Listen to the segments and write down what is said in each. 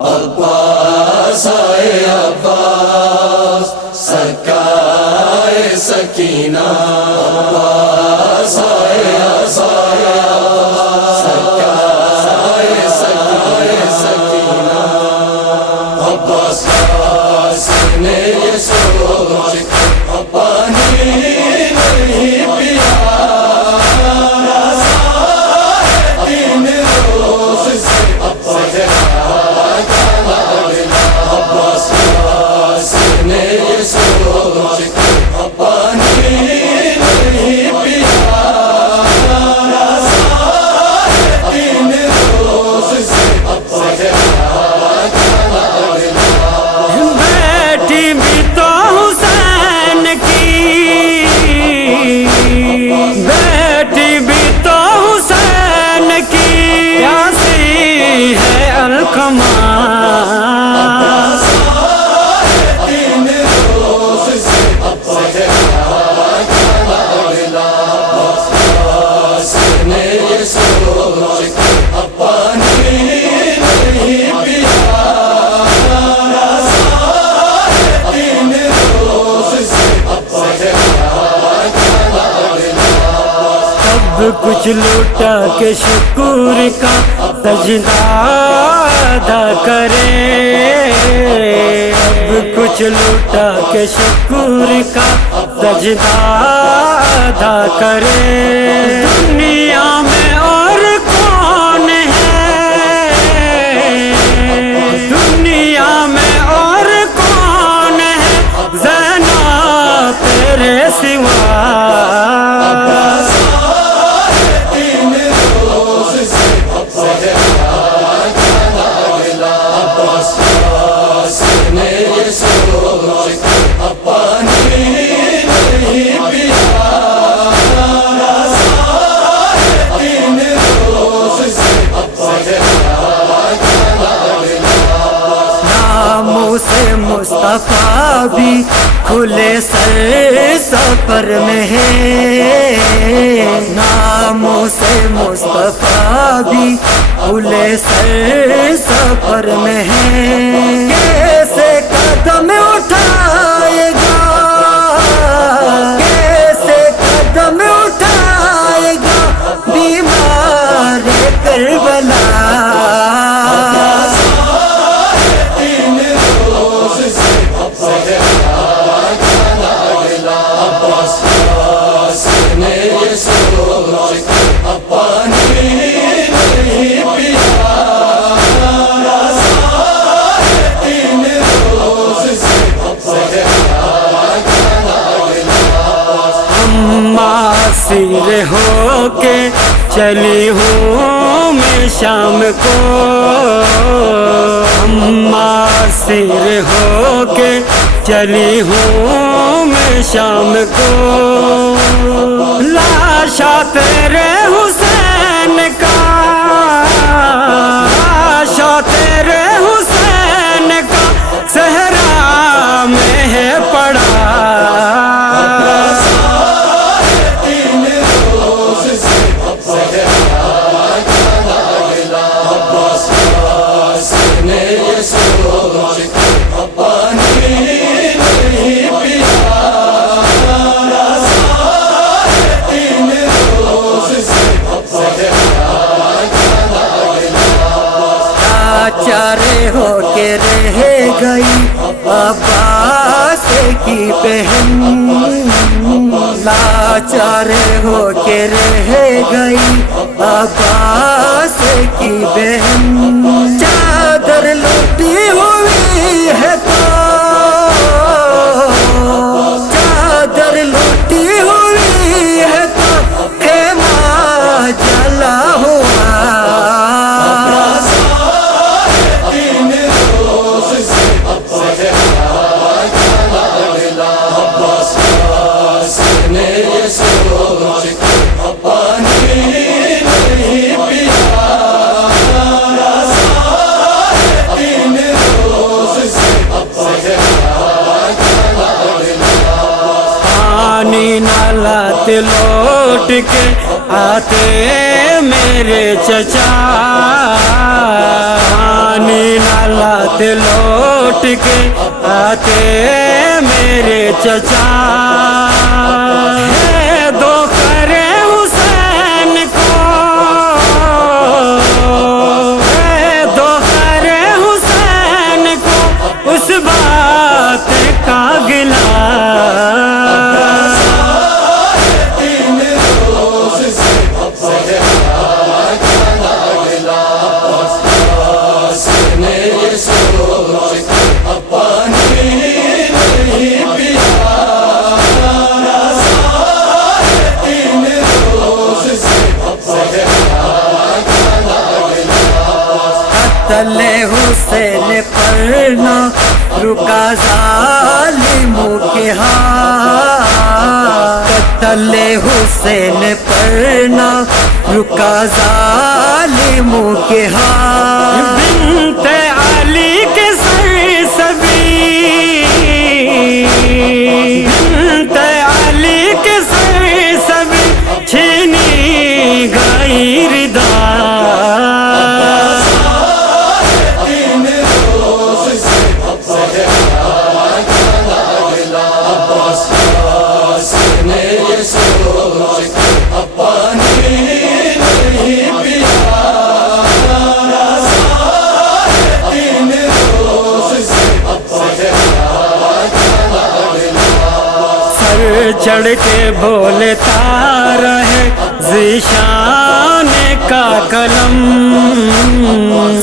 عباس آئے عباس سکائے سکینہ عباس آئے عباس سکائے سکینہ عباس نے یہ سوچ پانی نہیں پیا تین روز سے عباس نے یہ سوچ پانی نہیں پیا تین روز سے بیٹی بھی تو حسین کی، بیٹی بھی تو حسین کی پیاسی ہے القمہ کچھ لوٹا کے شکر کا سجدہ ادا کرے، اب کچھ لوٹا کے شکر کا سجدہ ادا کرے۔ دنیا میں اور کون ہے، دنیا میں اور کون ہے زینب تیرے سوا، مصطفیٰ بھی کھلے سر سفر میں ہے، ناموں سے مصطفیٰ بھی کھلے سر سفر میں ہے۔ کیسے قدم اٹھائے گا، کیسے قدم اٹھائے گا بیمار کربلا، سیر ہو کے چلی ہوں میں شام کو، اماں سیر ہو کے چلی ہوں میں شام کو، لاشا تیرے حسین کا، لاشا تیرے حسین کا صحرا میں ہے پڑا، چارے ہو کے رہ گئی عباس کی بہن، لاچارے ہو کے رہ گئی عباس کی بہن، چادر لوٹی ہوئی ہے تو، چادر لوٹی ہوئی ہے تو خیمہ جلا ہوا، لوٹ کے آتے میرے چچا، پانی نہ لا لوٹ کے آتے میرے چچا ہے دو کرے حسین کو ہے دو کرے حسین کو اس بات کا گلا تلے حسین پر نہ رکا ظالموں کے ہاتھ تلے حسین پر نہ رکا ظالموں کے ہاتھ بنت علی کے سر سبی بنت علی کے سر سبی چھینی گئی ردا چڑھ کے بولتا رہے ذیشان کا کلم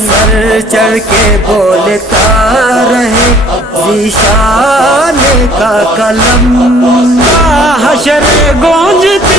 سر چڑھ کے بولتا رہے ذیشان کا کلم حشر گونجتے